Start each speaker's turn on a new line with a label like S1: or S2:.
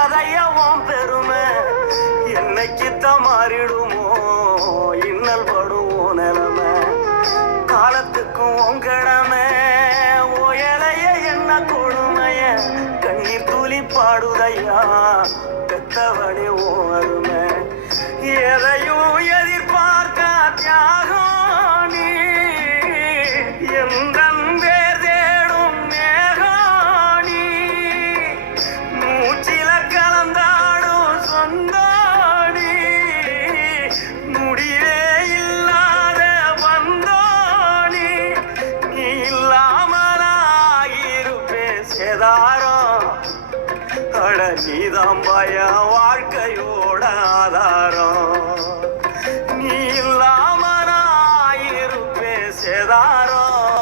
S1: தெரியாதையவும் பெருமை. என்னைக்குத்தான் மாறிடுமோ? இன்னல் படுவோ நிலமை. காலத்துக்கும் உங்கிடமே உயலைய என்ன கொடுமைய? கண்ணீர் துளி பாடுதையா பெத்தவனே ஓ சேதாரம் அட நீதான் பய வாழ்க்கையோட ஆதாரம். நீ இல்லாம இல்லாமலாயிருப்பே சேதாரம்.